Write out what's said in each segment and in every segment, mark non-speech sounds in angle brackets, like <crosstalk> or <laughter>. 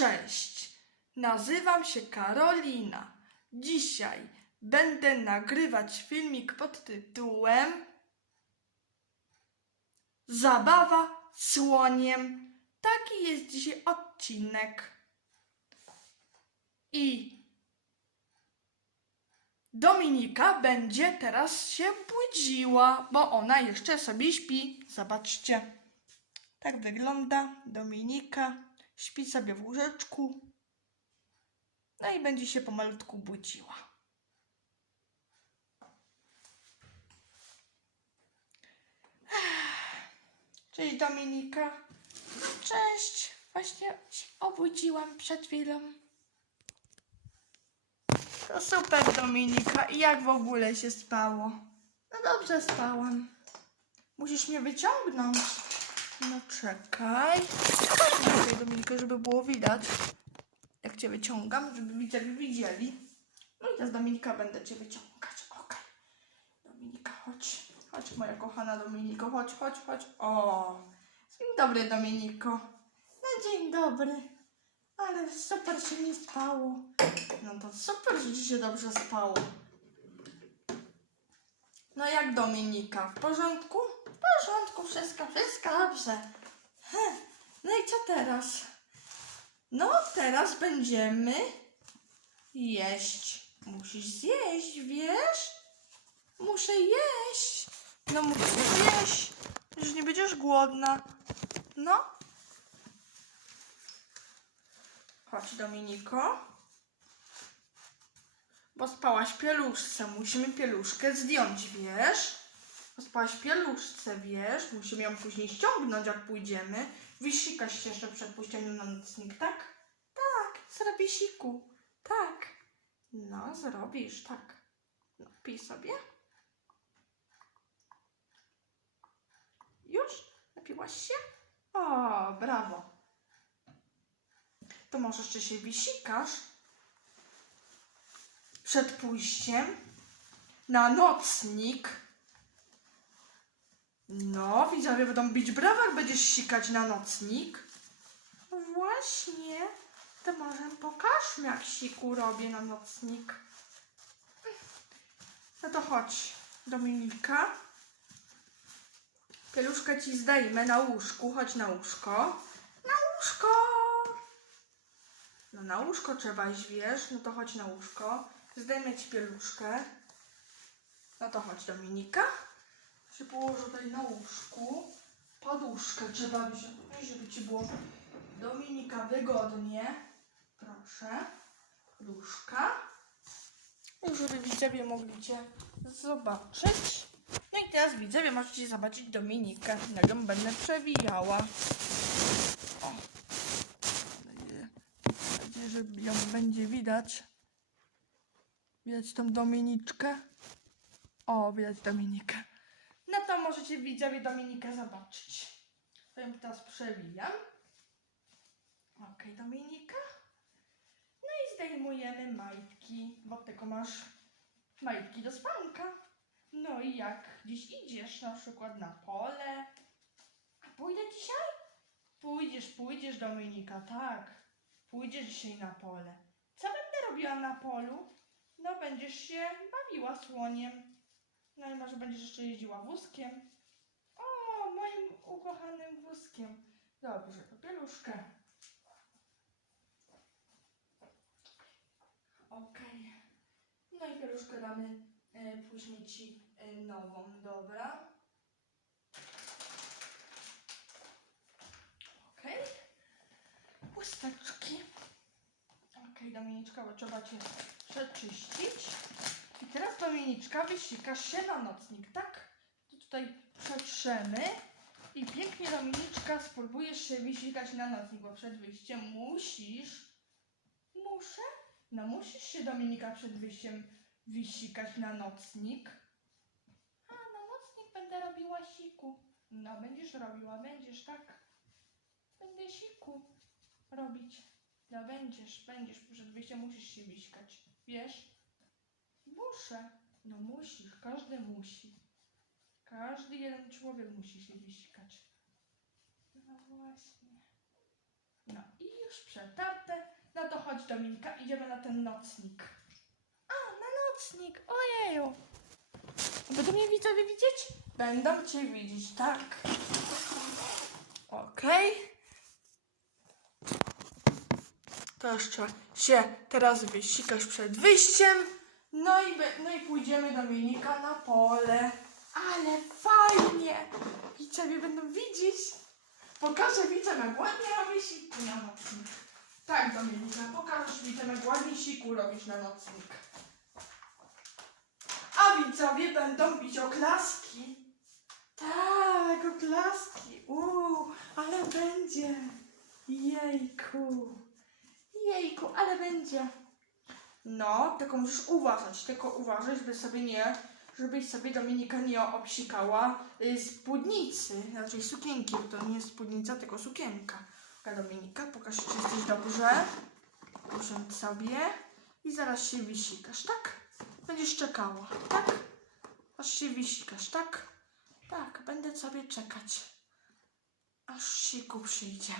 Cześć, nazywam się Karolina. Dzisiaj będę nagrywać filmik pod tytułem Zabawa słoniem. Taki jest dzisiaj odcinek. I Dominika będzie teraz się budziła, bo ona jeszcze sobie śpi. Zobaczcie. Tak wygląda Dominika. Śpi sobie w łóżeczku. No i będzie się pomalutku budziła. Cześć Dominika. Cześć. Właśnie się obudziłam przed chwilą. To super Dominika. I jak w ogóle się spało? No dobrze spałam. Musisz mnie wyciągnąć. No czekaj. Czekaj Dominika, żeby było widać. Jak cię wyciągam, żeby widzowie widzieli. No i teraz Dominika będę cię wyciągać. Okej. Dominika, chodź. Chodź moja kochana Dominiko. Chodź, chodź, chodź. O. Dzień dobry Dominiko. No dzień dobry. Ale super się mi spało. No to super, że ci się dobrze spało. No jak Dominika? W porządku? Porządku, wszystko, wszystko dobrze. No i co teraz? No teraz będziemy jeść. Musisz zjeść, wiesz? Muszę jeść. No musisz jeść, że nie będziesz głodna. No. Chodź Dominiko. Bo spałaś pieluszce. Musimy pieluszkę zdjąć, wiesz? W pieluszce, wiesz? Musimy ją później ściągnąć, jak pójdziemy. Wysikasz się jeszcze przed pójściem na nocnik, tak? Tak, zrobię siku. Tak. No, zrobisz, tak. No, pij sobie. Już? Napiłaś się? O, brawo. To może jeszcze się wysikasz przed pójściem na nocnik. No, widzowie będą bić brawa, jak będziesz sikać na nocnik. No Właśnie. To może pokażmy, jak siku robię na nocnik. No to chodź, Dominika. Pieluszkę ci zdejmę na łóżku. Chodź na łóżko. Na łóżko! No na łóżko trzeba iść, wiesz? No to chodź na łóżko. Zdejmę ci pieluszkę. No to chodź, Dominika. Się położę tutaj na łóżku. Poduszkę trzeba wziąć, żeby ci było Dominika wygodnie. Proszę. Poduszka. Żeby widzowie mogli cię zobaczyć. No i teraz widzowie możecie zobaczyć Dominikę. Ją będę przewijała. O. Mam nadzieję, że ją będzie widać. Widać tą Dominiczkę? O, widać Dominikę. No to możecie widzowie Dominikę zobaczyć. To ją teraz przewijam. Okej, Dominika. No i zdejmujemy majtki, bo tylko masz majtki do spanka. No i jak gdzieś idziesz, na przykład na pole. A pójdę dzisiaj? Pójdziesz, pójdziesz Dominika, tak. Pójdziesz dzisiaj na pole. Co będę robiła na polu? No będziesz się bawiła słoniem. No i może będziesz jeszcze jeździła wózkiem. O, moim ukochanym wózkiem. Dobrze, to pieluszkę. Okej. No i pieluszkę damy e, później ci e, nową, dobra? Okej. Chusteczki. Okej, Dominiczka, bo trzeba cię przeczyścić. Teraz Dominiczka wysikasz się na nocnik, tak? To tutaj przetrzemy. I pięknie Dominiczka spróbujesz się wysikać na nocnik, bo przed wyjściem musisz. Muszę? No musisz się Dominika przed wyjściem wysikać na nocnik. A, na nocnik będę robiła siku. No, będziesz robiła, będziesz, tak? Będę siku robić. No, będziesz, będziesz, przed wyjściem musisz się wysikać. Wiesz? Muszę. No musisz, każdy musi. Każdy jeden człowiek musi się wysikać. No właśnie. No i już przetarte. No to chodź Dominika, idziemy na ten nocnik. A, na nocnik, ojeju. Będą mnie widzowie widzieć? Będą cię widzieć, tak. Okej. To jeszcze się teraz wysikasz przed wyjściem. No i, no i pójdziemy Dominika na pole. Ale fajnie! Widzowie będą widzieć. Pokażę widzom, jak ładnie robię siku na nocnik. Tak, Dominika, pokażesz widzom, jak ładnie siku robisz na nocnik. A widzowie będą bić oklaski. Tak, oklaski. Uuu, ale będzie. Jejku. Jejku, ale będzie. No, tylko musisz uważać, tylko uważaj, żeby sobie nie, żebyś sobie Dominika nie obsikała y, spódnicy, raczej sukienki, bo to nie jest spódnica, tylko sukienka. Taka Dominika, pokaż, czy jesteś dobrze. Usiądź sobie i zaraz się wysikasz, tak? Będziesz czekała, tak? Aż się wysikasz, tak? Tak, będę sobie czekać. Aż siku przyjdzie.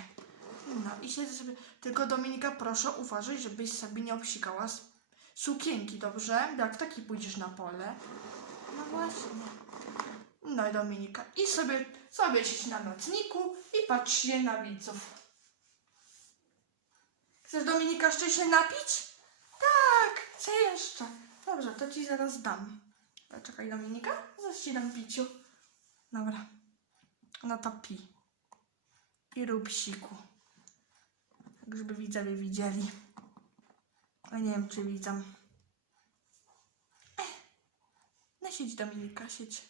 No i siedzę sobie. Tylko Dominika, proszę uważaj, żebyś sobie nie obsikała z sukienki, dobrze? Jak taki pójdziesz na pole. No właśnie. No i Dominika. I sobie, sobie siedź na nocniku i patrz się na widzów. Chcesz Dominika jeszcze się napić? Tak, chcę jeszcze. Dobrze, to ci zaraz dam. Czekaj Dominika, zaraz ci dam piciu. Dobra. No to pi. I rób siku. Tak, żeby widzowie widzieli. A nie wiem, czy widzą. Eh. No siedź Dominika, siedź.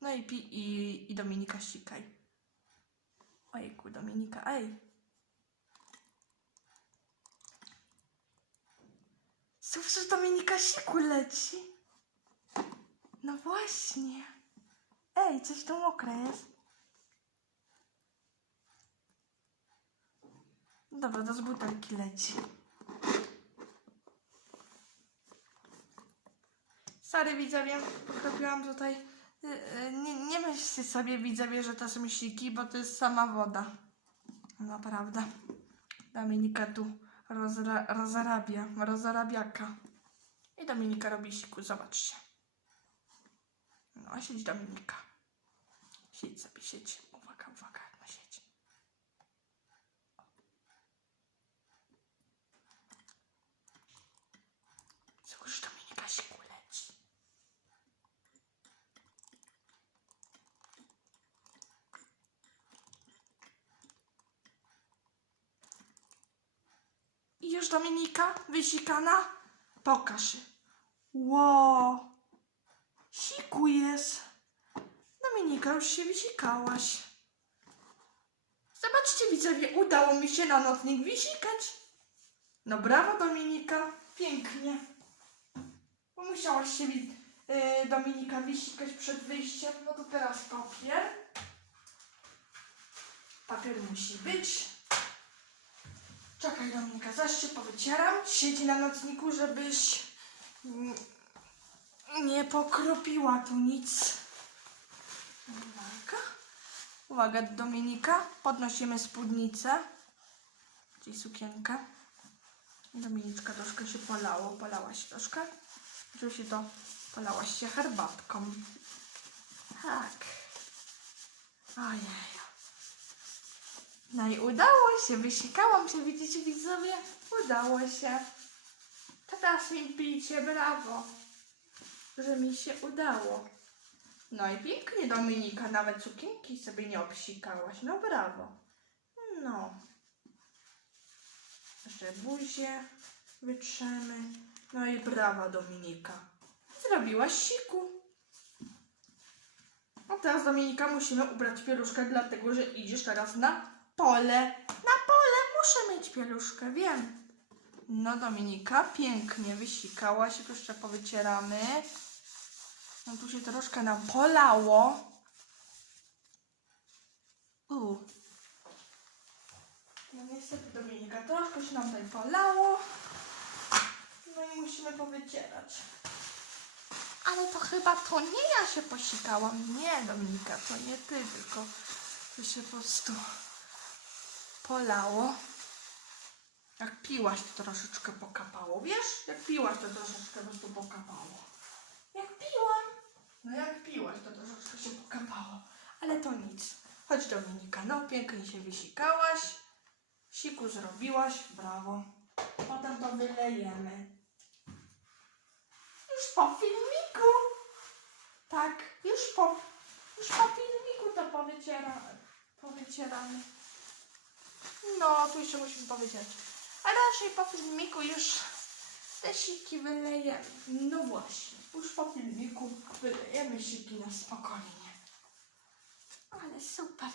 No i pi i, i Dominika ścikaj. Ojejku, Dominika, ej. Słuchaj, Dominika siku leci. No właśnie. Ej, coś tu mokre jest. Dobra, to z butelki leci. Sorry widzowie, pokropiłam tutaj. y, y, Nie, nie myślcie sobie widzowie, że to są siki, bo to jest sama woda. Naprawdę. Dominika tu rozra, rozrabia, rozrabiaka. I Dominika robi siku, zobaczcie. No, siedź Dominika. Siedź sobie, siedź. Uwaga, uwaga, no siedź. Słuchaj, Dominika siku leci. Już Dominika wysikana? Pokaż się. Ło! Siku jest. Dominika, już się wysikałaś. Zobaczcie widzowie, udało mi się na nocnik wysikać. No brawo Dominika, pięknie. Musiałaś się wi- y, Dominika wysikać przed wyjściem, no to teraz papier. Papier musi być. Czekaj Dominika, zaś się powycieram. Siedzi na nocniku, żebyś nie pokropiła tu nic. Uwaga. Uwaga Dominika, podnosimy spódnicę, czyli sukienkę. Dominiczka troszkę się polało, polałaś troszkę. Oczywiście to polałaś się herbatką. Tak. Ojej. No i udało się, wysikałam się, widzicie widzowie? Udało się. Teraz mi pijcie, brawo. Że mi się udało. No i pięknie Dominika, nawet sukienki sobie nie obsikałaś. No brawo. No. Jeszcze buzię wytrzemy. No i brawa Dominika. Zrobiłaś siku. A teraz Dominika musimy ubrać pieluszkę, dlatego że idziesz teraz na pole. Na pole muszę mieć pieluszkę, wiem. No Dominika, pięknie wysikałaś, tu jeszcze powycieramy. No tu się troszkę nam polało. U. No niestety Dominika, troszkę się nam tutaj polało. No i musimy powycierać. Ale to chyba to nie ja się posikałam. Nie, Dominika, to nie ty, tylko to się po prostu polało. Jak piłaś, to troszeczkę pokapało, wiesz? Jak piłaś, to troszeczkę po prostu pokapało. Jak piłam? No jak piłaś, to troszeczkę się pokapało. Ale to nic. Chodź Dominika, no pięknie się wysikałaś. Siku zrobiłaś, brawo. Potem to wylejemy. Już po filmiku. Tak, już po, już po filmiku to powycieramy. Powycieramy. No, tu jeszcze musimy powiedzieć. A raczej po filmiku już te siki wylejemy. No właśnie, już po filmiku wylejemy siki na spokojnie. Ale super.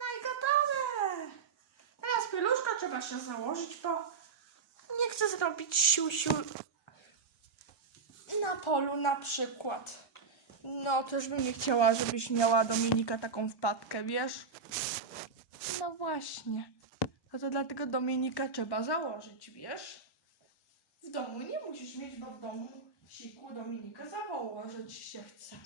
No i gotowe. Teraz pieluszka trzeba się założyć, bo nie chcę zrobić siusiu na polu na przykład. No, też bym nie chciała, żebyś miała Dominika taką wpadkę, wiesz? No właśnie. No to dlatego Dominika trzeba założyć, wiesz? W domu nie musisz mieć, bo w domu siku Dominika założyć się chce.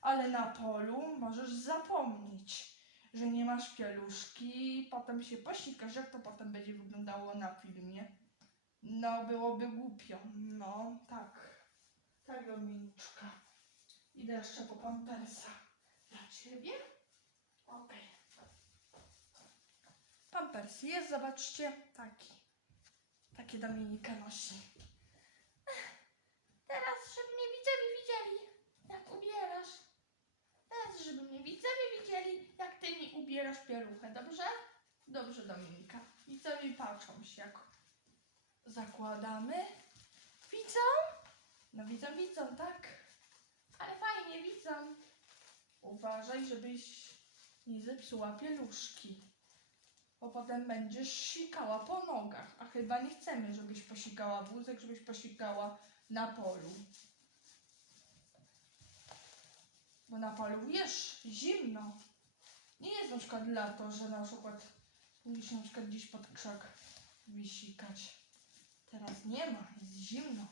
Ale na polu możesz zapomnieć, że nie masz pieluszki, potem się posikasz, jak to potem będzie wyglądało na filmie. No, byłoby głupio. No, tak. Tak, Dominiczka. Idę jeszcze po pampersa. Dla ciebie? Okej. Pampers jest, zobaczcie, taki. Takie Dominika nosi. Teraz, żeby mnie widzowie widzieli, jak ubierasz. Teraz, żeby mnie widzowie widzieli, jak ty mi ubierasz pieluchę, dobrze? Dobrze, Dominika. Widzowie patrzą się, jak zakładamy. Widzą? No widzą, widzą, tak? Ale fajnie widzą. Uważaj, żebyś nie zepsuła pieluszki. Bo potem będziesz sikała po nogach. A chyba nie chcemy, żebyś posikała wózek, żebyś posikała na polu. Bo na polu wiesz, zimno. Nie jest na przykład lato, że na przykład musisz na przykład gdzieś pod krzak wysikać. Teraz nie ma, jest zimno.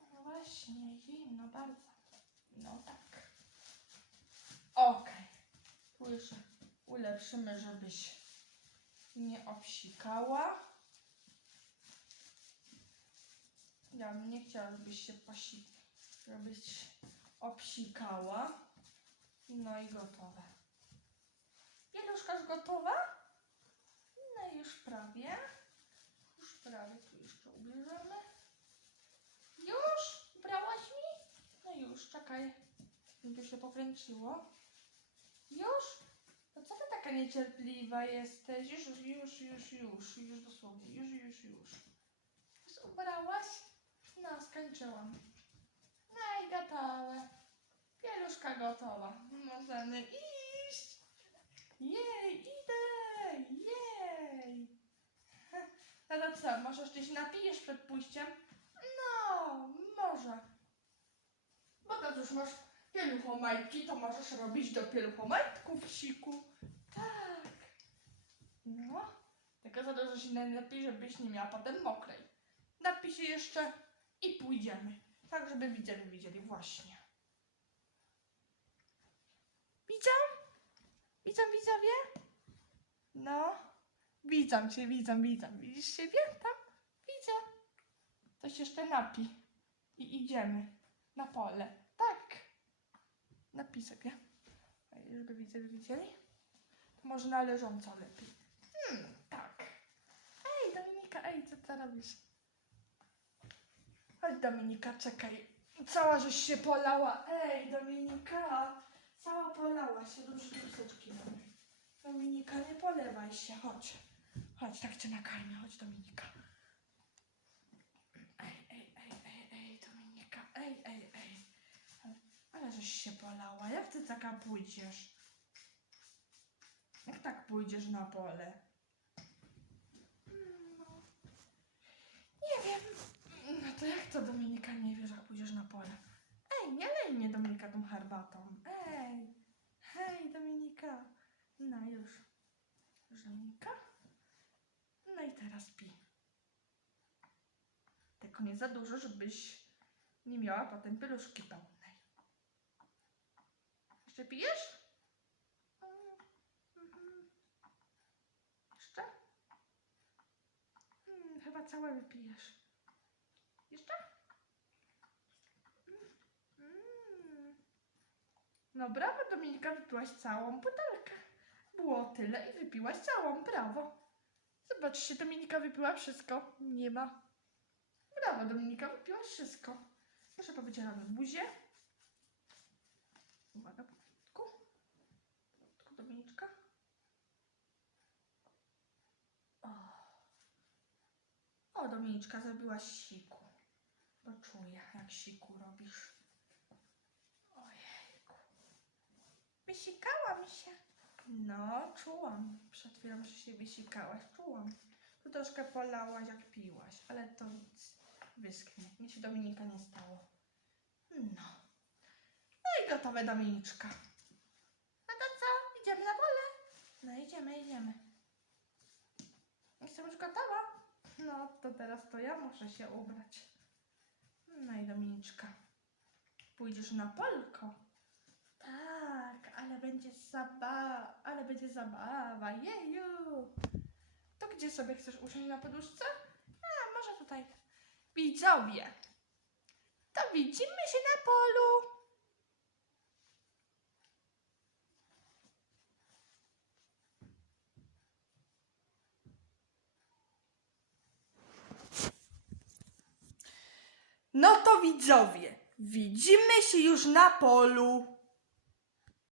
No właśnie, zimno bardzo. No tak. Okej. Jeszcze ulepszymy, żebyś nie obsikała. Ja bym nie chciała, żebyś się posi... żebyś obsikała. No i gotowe. Pieluszka już gotowa? No i już prawie. Już prawie. Tu jeszcze ubierzemy. Już? Brałaś mi? No już, czekaj. Żeby się pokręciło. Już? To co ty taka niecierpliwa jesteś? Już, już, już, już, już, już dosłownie. Już, już, już. Już ubrałaś? No, skończyłam. No i gotowe. Pieluszka gotowa. Możemy iść. Jej, idę! Jej! <laughs> No to co, może jeszcze się napijesz przed pójściem? No, może. Bo to już masz pieluchomajtki, to możesz robić do pieluchomajtków, siku. Tak. No. Tylko za dużo się napij, żebyś nie miała potem mokrej. Napij się jeszcze i pójdziemy. Tak, żeby widzowie widzieli. Właśnie. Widzą? Widzą widzowie? No. Widzą cię, widzą, widzą. Widzisz siebie tam? Widzę. To się jeszcze napi. I idziemy na pole. Napij sobie. Żeby widzowie widzieli. To może na leżąco lepiej. Hmm, tak. Ej, Dominika, ej, co ty robisz? Chodź, Dominika, czekaj. Cała żeś się polała. Ej, Dominika. Cała polała się. Dobrze, truseczki mamy. Dominika, nie polewaj się. Chodź. Chodź, tak cię nakarmię. Chodź, Dominika. Ej, ej, ej, ej, ej, Dominika. Ej, ej, ej. Ale, ale żeś się polała. Jak ty taka pójdziesz? Jak tak pójdziesz na pole? Nie wiem. No to jak to Dominika nie wiesz, jak pójdziesz na pole? Ej, nie lej mnie Dominika tą herbatą. Ej, hej Dominika. No już. Już Dominika? No i teraz pij. Tylko nie za dużo, żebyś nie miała potem pieluszki pełnej. Jeszcze pijesz? Mm, mhm. Jeszcze? chyba całe wypijesz. Jeszcze? Mm. No brawo Dominika, wypiłaś całą butelkę. Było tyle i wypiłaś całą, brawo. Zobaczcie, Dominika wypiła wszystko. Nie ma. Brawo Dominika, wypiłaś wszystko. Proszę powycieramy buzię. Uwaga, powolutku. Powolutku Dominiczka. O. o, Dominiczka, zrobiłaś siku. Bo czuję, jak siku robisz. Ojejku. Wysikałam się. No, czułam. Przed chwilą, że się wysikałaś. Czułam. Tu troszkę polałaś, jak piłaś, ale to nic. Wyschnie. Nic się Dominika nie stało. No. No i gotowe Dominiczka. No to co? Idziemy na pole? No idziemy, idziemy. Jestem już gotowa. No to teraz to ja muszę się ubrać. No i Dominiczka. Pójdziesz na polko. Tak, ale będzie zabawa, ale będzie zabawa, jeju. To gdzie sobie chcesz usiąść na poduszce? A, może tutaj. Widzowie, to widzimy się na polu. No to widzowie, widzimy się już na polu.